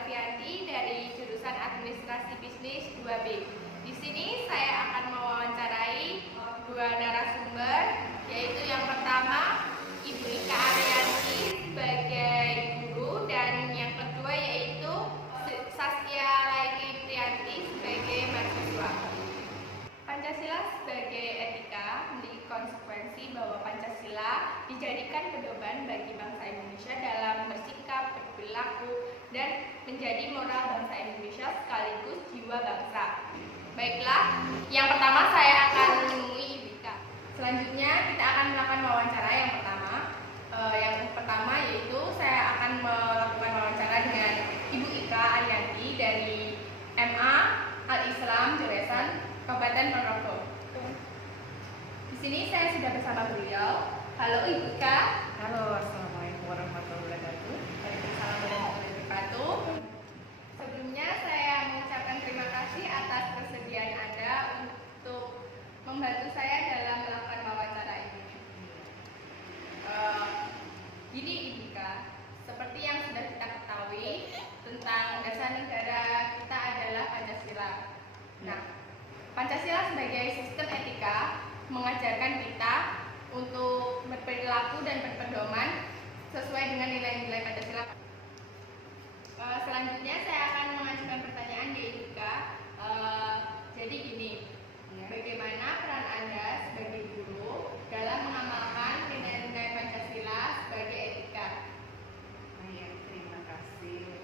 Alfianti dari jurusan Administrasi Bisnis 2B. Di sini saya akan mewawancarai dua narasumber, yaitu yang pertama Ibu Ika Arianti sebagai guru dan yang kedua yaitu Saskia Laili Prianti sebagai mahasiswa. Pancasila sebagai etika memiliki konsekuensi bahwa Pancasila dijadikan pedoman bagi bangsa Indonesia dalam bersikap, berperilaku, dan menjadi moral bangsa Indonesia sekaligus jiwa bangsa. Baiklah, yang pertama saya akan menemui Ibu Ika. Selanjutnya kita akan melakukan wawancara yang pertama. Yang pertama yaitu saya akan melakukan wawancara dengan Ibu Ika Arianti dari MA Al-Islam Jurusan Kabupaten Ponorogo. Di sini saya sudah bersama beliau. Halo Ibu Ika. Halo, assalamualaikum warahmatullahi wabarakatuh. Waalaikumsalam warahmatullahi wabarakatuh. Sebelumnya saya mengucapkan terima kasih atas kesediaan Anda untuk membantu saya dalam melakukan wawancara ini. Gini Ibu Ika, seperti yang sudah kita ketahui tentang dasar negara kita adalah Pancasila. Nah, Pancasila sebagai sistem etika mengajarkan kita untuk berperilaku dan berpedoman sesuai dengan nilai-nilai Pancasila. Selanjutnya saya akan mengajukan pertanyaan di Ibu Ika. Jadi gini, bagaimana peran Anda sebagai guru dalam mengamalkan nilai-nilai Pancasila sebagai etika? Terima kasih.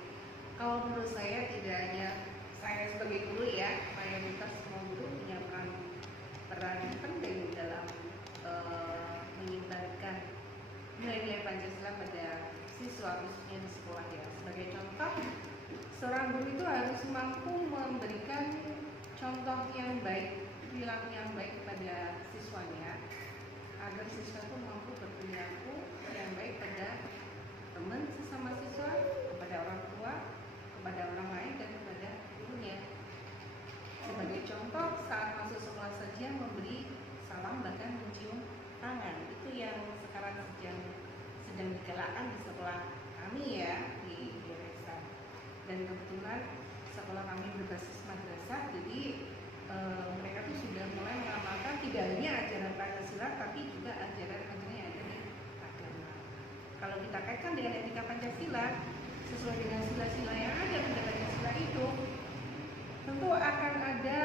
Kalau menurut saya tidak hanya saya sebagai guru ya, mayoritas semua guru punya peran penting dalam menyebarkan nilai-nilai Pancasila pada siswa khususnya di sekolah ya. Sebagai contoh, seorang guru itu harus mampu memberikan contoh yang baik, perilaku yang baik kepada siswanya, agar siswa itu mampu berperilaku yang baik pada teman sesama siswa, kepada orang tua, kepada orang lain, dan kepada gurunya. Sebagai contoh, saat masuk sekolah saja memberi salam bahkan mencium tangan. Itu yang sekarang sedang digalakkan di sekolah kami ya, di desa. Dan kebetulan sekolah kami berbasis madrasah, jadi mereka tuh sudah mulai mengamalkan tidak hanya ajaran Pancasila tapi juga ajaran-ajaran yang ada di agama. Kalau kita kaitkan dengan etika Pancasila sesuai dengan sila-sila yang ada pada Pancasila itu, tentu akan ada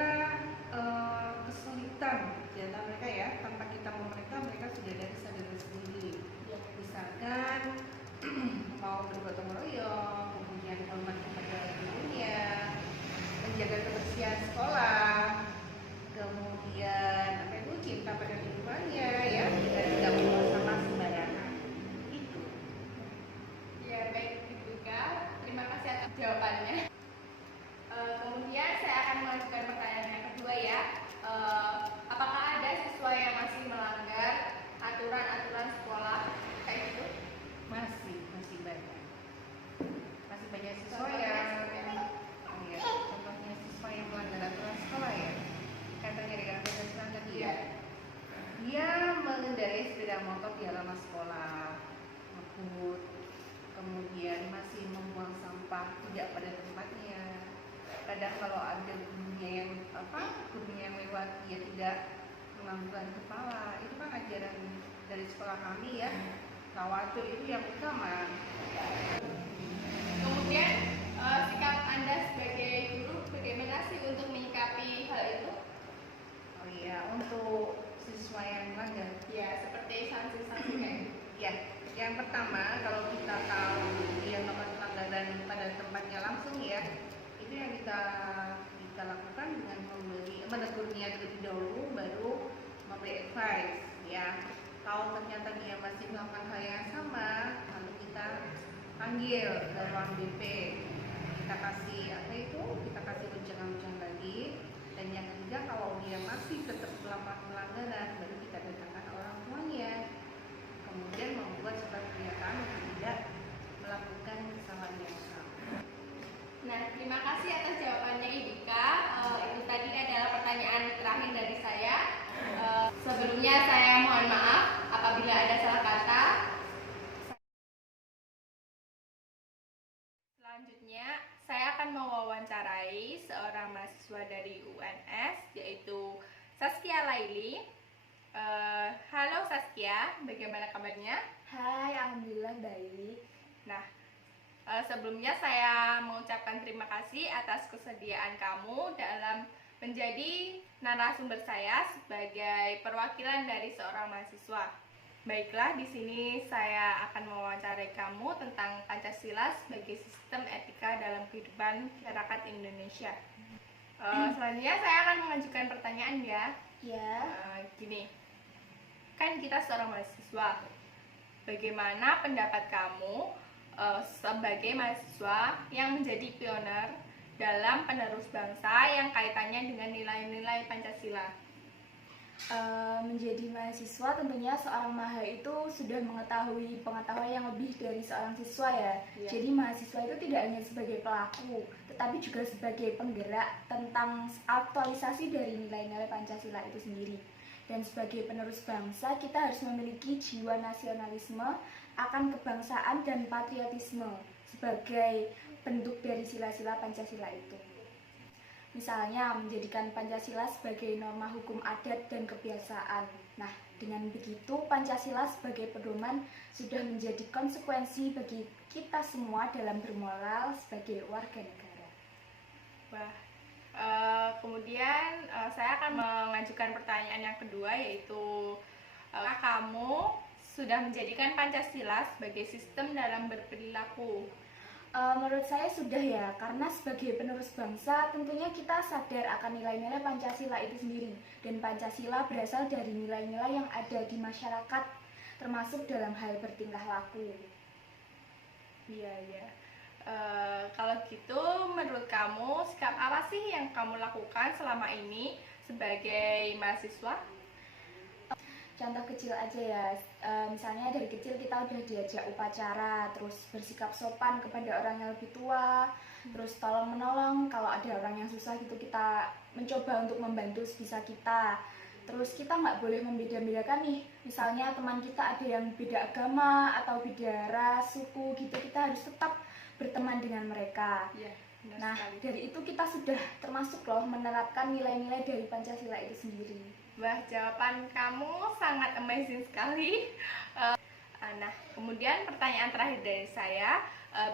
kesulitan di antara mereka ya. Tanpa kita mereka sudah ada kesadaran sendiri. Misalkan mau bergotong royong, kemudian hormat kepada gurunya, menjaga kebersihan sekolah, kemudian cinta pada lingkungannya ya, dan tidak membuang sampah sembarangan. Itu. Ya baik Ibu Ika, terima kasih atas jawabannya. Kemudian saya akan mengajukan pertanyaan yang kedua ya. Apakah ada siswa yang masih melanggar aturan-aturan sekolah kayak gitu? Masih banyak. Masih banyak siswa contohnya siswa yang melanggar aturan sekolah ya. Katanya dengan Pancasila tadi ya. Dia mengendarai sepeda motor di halaman sekolah, ngebut, kemudian masih membuang sampah tidak pada tempatnya. Kadang kalau ada gurunya yang lewat dia tidak menganggukkan kepala. Itu kan ajaran dari sekolah kami ya. Tawadhu itu yang utama. Kemudian sikap Anda sebagai guru bagaimana sih untuk menyikapi hal itu? Oh iya, untuk siswa yang melanggar. Ya, seperti sanksi-sanksi kayak gitu. Ya, yang pertama kalau kita tahu dia melakukan pelanggaran pada tempatnya langsung ya, itu yang kita lakukan dengan menegurnya terlebih dahulu, baru memberi advice ya. Kalau ternyata dia masih melakukan hal yang sama, lalu kita panggil ke ruang BP, kita kasih wejangan-wejangan lagi. Dan yang ketiga, kalau dia masih tetap melakukan pelanggaran, baru kita datangkan orang tuanya, kemudian membuat surat pernyataan untuk tidak melakukan kesalahan yang sama. Nah, terima kasih atas jawabannya Ibu Ika. Itu tadi adalah pertanyaan terakhir dari saya. Sebelumnya saya mohon maaf apabila ada salah kata. Selanjutnya seorang mahasiswa dari UNS, yaitu Saskia Laili. Halo Saskia, bagaimana kabarnya? Hai, alhamdulillah baik. Nah, sebelumnya saya mengucapkan terima kasih atas kesediaan kamu dalam menjadi narasumber saya sebagai perwakilan dari seorang mahasiswa. Baiklah, di sini saya akan mewawancarai kamu tentang Pancasila sebagai sistem etika dalam kehidupan masyarakat Indonesia. Selanjutnya saya akan mengajukan pertanyaan ya. Ya, Gini, kan kita seorang mahasiswa. Bagaimana pendapat kamu sebagai mahasiswa yang menjadi pioner dalam penerus bangsa yang kaitannya dengan nilai-nilai Pancasila? menjadi mahasiswa tentunya seorang maha itu sudah mengetahui pengetahuan yang lebih dari seorang siswa ya. Iya. Jadi mahasiswa itu tidak hanya sebagai pelaku, tetapi juga sebagai penggerak tentang aktualisasi dari nilai-nilai Pancasila itu sendiri. Dan sebagai penerus bangsa, kita harus memiliki jiwa nasionalisme akan kebangsaan dan patriotisme sebagai bentuk dari sila-sila Pancasila itu. Misalnya menjadikan Pancasila sebagai norma hukum adat dan kebiasaan. Nah, dengan begitu Pancasila sebagai pedoman sudah menjadi konsekuensi bagi kita semua dalam bermoral sebagai warga negara. Wah, kemudian saya akan mengajukan pertanyaan yang kedua, yaitu kamu sudah menjadikan Pancasila sebagai sistem dalam berperilaku. Menurut saya sudah ya, karena sebagai penerus bangsa tentunya kita sadar akan nilai-nilai Pancasila itu sendiri. Dan Pancasila berasal dari nilai-nilai yang ada di masyarakat, termasuk dalam hal bertingkah laku. Iya, iya. Kalau gitu, menurut kamu sikap apa sih yang kamu lakukan selama ini sebagai mahasiswa? Contoh kecil aja ya, misalnya dari kecil kita udah diajak upacara, terus bersikap sopan kepada orang yang lebih tua, terus tolong menolong kalau ada orang yang susah gitu, kita mencoba untuk membantu sebisa kita. Terus kita nggak boleh membeda-bedakan nih, misalnya teman kita ada yang beda agama atau beda ras, suku gitu, kita harus tetap berteman dengan mereka. Iya, benar Nah, sekali. dari itu kita sudah termasuk loh menerapkan nilai-nilai dari Pancasila itu sendiri. Wah, jawaban kamu sangat amazing sekali. Nah, kemudian pertanyaan terakhir dari saya,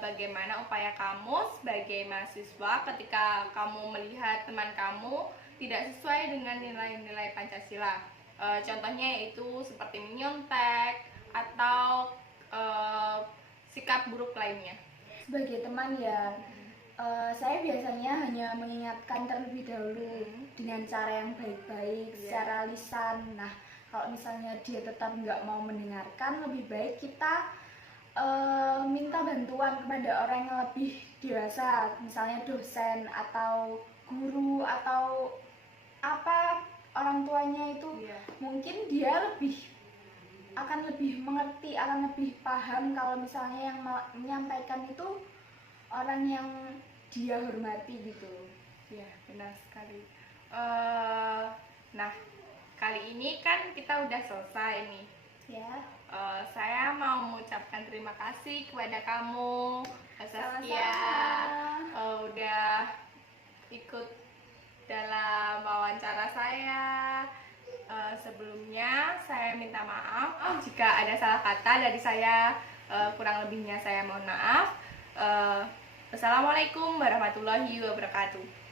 bagaimana upaya kamu sebagai mahasiswa ketika kamu melihat teman kamu tidak sesuai dengan nilai-nilai Pancasila? Contohnya yaitu seperti menyontek atau sikap buruk lainnya. Sebagai teman ya, saya biasanya hanya mengingatkan terlebih dahulu dengan cara yang baik-baik, Iya. secara lisan. Nah, kalau misalnya dia tetap nggak mau mendengarkan, lebih baik kita minta bantuan kepada orang yang lebih dewasa, misalnya dosen atau guru atau apa orang tuanya itu. Iya. Mungkin dia akan lebih mengerti, akan lebih paham kalau misalnya yang menyampaikan itu orang yang dia hormati gitu. Ya, benar sekali. Nah, kali ini kan kita udah selesai nih. Ya, Saya mau mengucapkan terima kasih kepada kamu, Saskia, sama-sama. udah ikut dalam wawancara saya. Sebelumnya saya minta maaf jika ada salah kata dari saya, kurang lebihnya saya mohon maaf. Wassalamualaikum warahmatullahi wabarakatuh.